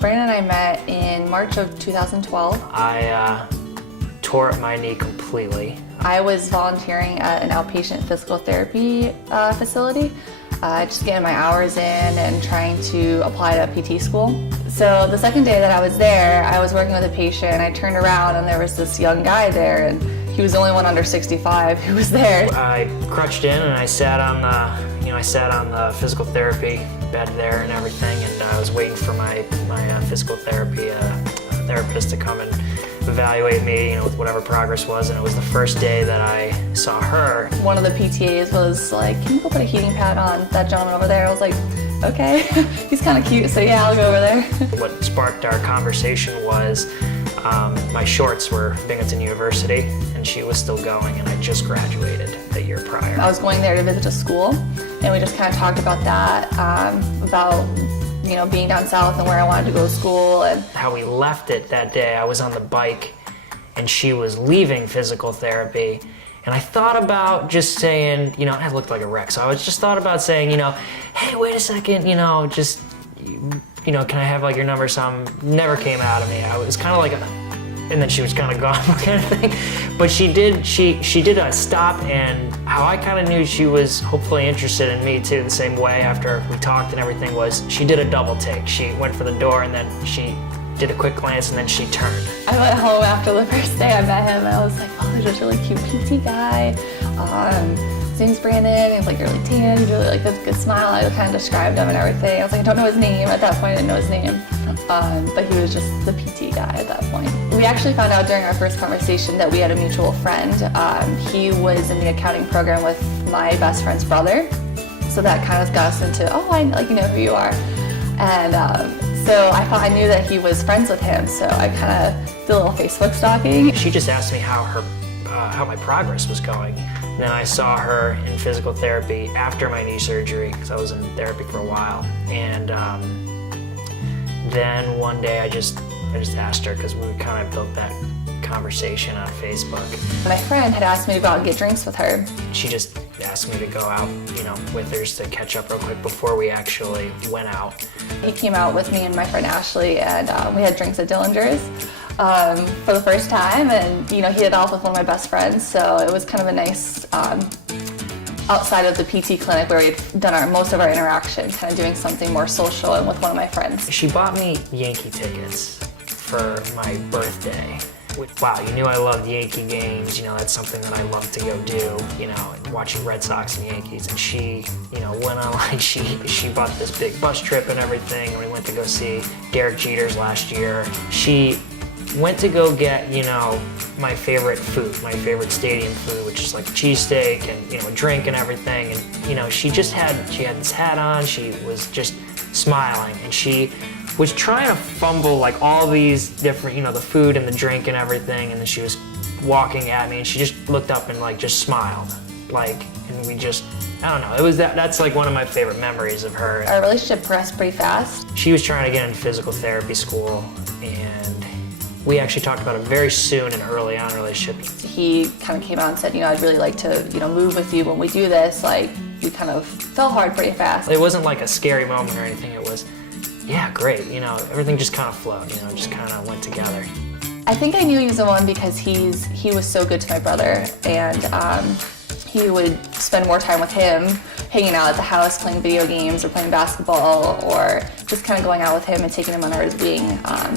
Brandon and I met in March of 2012. I tore up my knee completely. I was volunteering at an outpatient physical therapy facility, just getting my hours in and trying to apply to PT school. So the second day that I was there, I was working with a patient, and I turned around and there was this young guy there, and he was the only one under 65 who was there. I crutched in and I sat on the physical therapy bed there and everything, and I was waiting for my physical therapy therapist to come and evaluate me, with whatever progress was. And it was the first day that I saw her. One of the PTAs was like, "Can you go put a heating pad on that gentleman over there?" I was like, "Okay." He's kind of cute, so yeah, I'll go over there. What sparked our conversation was my shorts were Binghamton University, and she was still going, and I just graduated the year prior. I was going there to visit a school, and we just kind of talked about that, about being down south and where I wanted to go to school. And how we left it that day, I was on the bike, and she was leaving physical therapy, and I thought about just saying, I looked like a wreck, so I just thought about saying, "Hey, wait a second, can I have your number?" Some never came out of me. I was kind of like and then she was kind of gone kind of thing. But she did a stop, and how I kind of knew she was hopefully interested in me too, the same way after we talked and everything, was she did a double take. She went for the door, and then she did a quick glance, and then she turned. I went home after the first day I met him, and I was like, "Oh, there's this really cute PT guy. His name's Brandon. He's really tan. He's really this good smile." I kind of described him and everything. I was like, "I don't know his name." At that point, I didn't know his name. But he was just the PT guy at that point. We actually found out during our first conversation that we had a mutual friend. He was in the accounting program with my best friend's brother. So that kind of got us into, I know who you are. And so I knew that he was friends with him. So I kind of did a little Facebook stalking. She just asked me how my progress was going. And then I saw her in physical therapy after my knee surgery, because I was in therapy for a while. And then one day I just asked her, because we kind of built that conversation on Facebook. My friend had asked me to go out and get drinks with her. She just asked me to go out, with her, just to catch up real quick before we actually went out. He came out with me and my friend Ashley, and we had drinks at Dillinger's for the first time, and he hit it off with one of my best friends, so it was kind of a nice outside of the PT clinic where we had done most of our interaction, kind of doing something more social and with one of my friends. She bought me Yankee tickets for my birthday. Wow, you knew I loved Yankee games, that's something that I love to go do, watching Red Sox and Yankees. And she, went on, she bought this big bus trip and everything, and we went to go see Derek Jeter's last year. She went to go get, my favorite food, my favorite stadium food, which is cheesesteak and, a drink and everything. And, she had this hat on, she was just smiling, and she was trying to fumble all these different, the food and the drink and everything, and then she was walking at me, and she just looked up and just smiled, and we just, I don't know, it was that's one of my favorite memories of her. Our relationship progressed pretty fast. She was trying to get into physical therapy school, and we actually talked about it very soon and early on in our relationship. He kind of came out and said, I'd really like to, move with you when we do this. We kind of fell hard pretty fast. It wasn't a scary moment or anything. It was, yeah, great. Everything just kind of flowed, just kind of went together. I think I knew he was the one because he was so good to my brother, and he would spend more time with him, hanging out at the house, playing video games or playing basketball, or just kind of going out with him and taking him under his wing.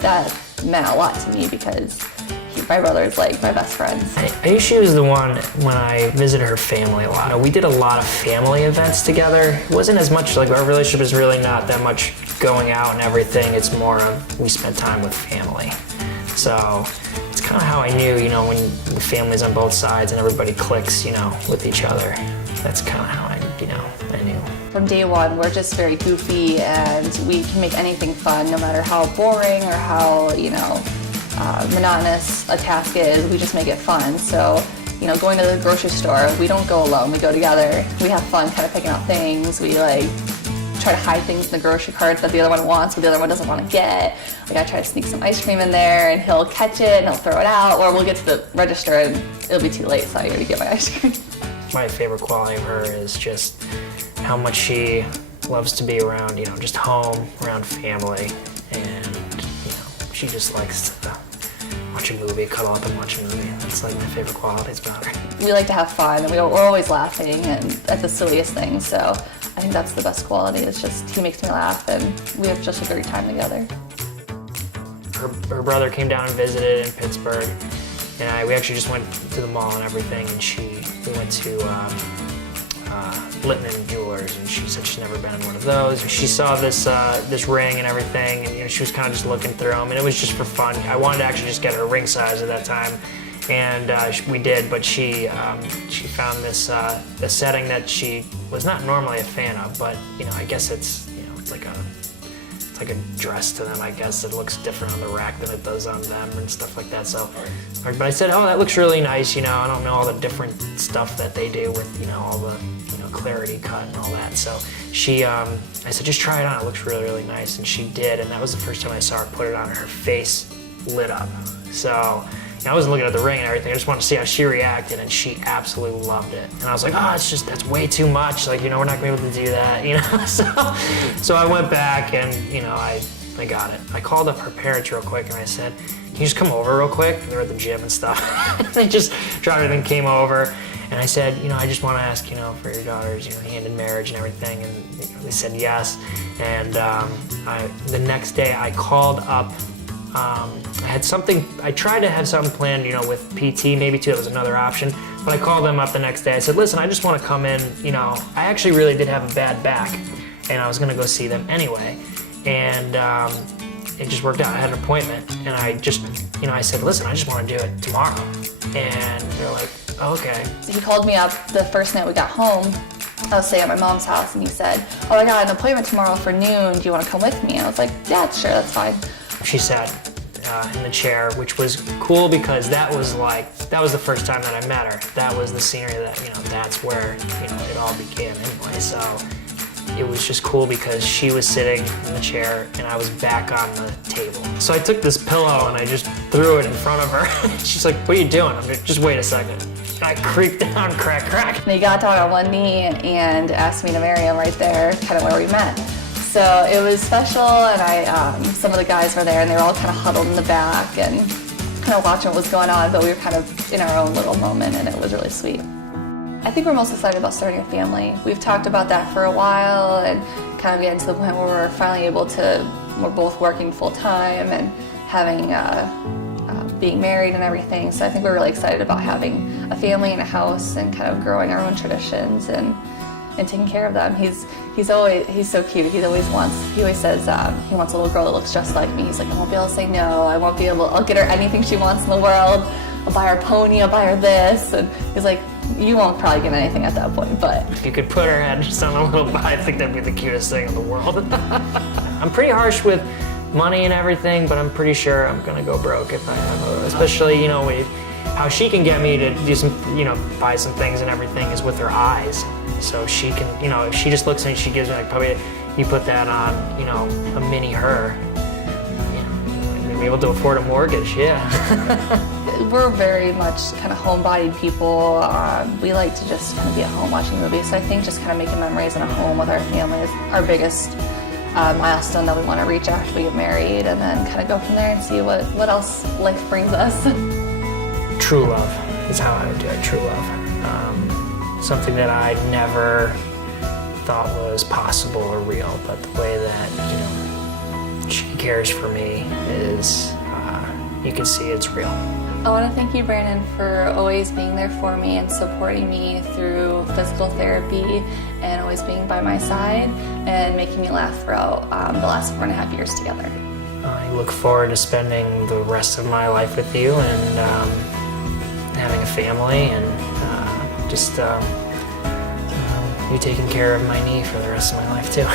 That meant a lot to me because my brother is my best friend. I knew she was the one when I visited her family a lot. We did a lot of family events together. It wasn't as much, our relationship is really not that much going out and everything. It's more of we spent time with family. So it's kind of how I knew, when the family's on both sides and everybody clicks, with each other. That's kind of how I knew. From day one, we're just very goofy, and we can make anything fun, no matter how boring or how, monotonous a task is. We just make it fun. So, going to the grocery store, we don't go alone, we go together. We have fun kind of picking out things. We try to hide things in the grocery cart that the other one wants but the other one doesn't want to get. I try to sneak some ice cream in there, and he'll catch it and he'll throw it out, or we'll get to the register and it'll be too late, so I gotta get my ice cream. My favorite quality of her is just how much she loves to be around, just home, around family, and She just likes to watch a movie, cuddle up and watch a movie. That's like my favorite qualities about her. We like to have fun, and we're always laughing and at the silliest things. So I think that's the best quality. It's just he makes me laugh, and we have just a great time together. Her brother came down and visited in Pittsburgh, and we actually just went to the mall and everything. And we went to Littman Jewelers, and she said she's never been in one of those. She saw this ring and everything, and she was kind of just looking through them, and it was just for fun. I wanted to actually just get her a ring size at that time, and we did. But she found this a setting that she was not normally a fan of, but I guess it's it's like a dress to them. I guess it looks different on the rack than it does on them and stuff like that. So, but I said, oh, that looks really nice. I don't know all the different stuff that they do with all the clarity cut and all that. So I said, just try it on. It looks really, really nice. And she did, and that was the first time I saw her put it on. Her face lit up. So I wasn't looking at the ring and everything. I just wanted to see how she reacted, and she absolutely loved it. And I was like, oh, that's way too much. Like, we're not going to be able to do that, So I went back and, I got it. I called up her parents real quick and I said, can you just come over real quick? They're at the gym and stuff. They just dropped it and came over. And I said, I just want to ask, for your daughter's, hand in marriage and everything. And they said yes. And the next day I called up. I tried to have something planned, with PT, maybe too, that was another option. But I called them up the next day. I said, listen, I just want to come in, I actually really did have a bad back, and I was going to go see them anyway. And it just worked out. I had an appointment, and I just, I said, listen, I just want to do it tomorrow. And they're like, oh, okay. So he called me up the first night we got home. I was staying at my mom's house, and he said, oh, I got an appointment tomorrow for noon. Do you want to come with me? And I was like, yeah, sure, that's fine. She sat in the chair, which was cool because that was the first time that I met her. That was the scenery that, that's where, it all began anyway. So it was just cool because she was sitting in the chair and I was back on the table. So I took this pillow and I just threw it in front of her. She's like, what are you doing? I'm like, just wait a second. And I creeped down, crack. And he got down on one knee and asked me to marry him right there, kind of where we met. So it was special, and some of the guys were there, and they were all kind of huddled in the back and kind of watching what was going on, but we were kind of in our own little moment, and it was really sweet. I think we're most excited about starting a family. We've talked about that for a while and kind of getting to the point where we're finally able to, we're both working full time and having, being married and everything. So I think we're really excited about having a family and a house and kind of growing our own traditions and taking care of them. He's so cute. He always says he wants a little girl that looks just like me. He's like, I won't be able to say no. I'll get her anything she wants in the world. I'll buy her a pony, I'll buy her this. And he's like, you won't probably get anything at that point, but. If you could put her head just on a little bit, I think that'd be the cutest thing in the world. I'm pretty harsh with money and everything, but I'm pretty sure I'm gonna go broke if I have her. Especially, how she can get me to do some, buy some things and everything is with her eyes. So she can, if she just looks at me, she gives me probably, you put that on, a mini her, maybe able to afford a mortgage, yeah. We're very much kind of homebodied people. We like to just kind of be at home watching movies. So I think just kind of making memories in a home with our family is our biggest milestone that we want to reach after we get married, and then kind of go from there and see what else life brings us. True love is how I would do it, true love. Something that I never thought was possible or real, but the way that, she cares for me is, you can see it's real. I want to thank you, Brandon, for always being there for me and supporting me through physical therapy and always being by my side and making me laugh throughout the last 4.5 years together. I look forward to spending the rest of my life with you and having a family and just you taking care of my knee for the rest of my life too.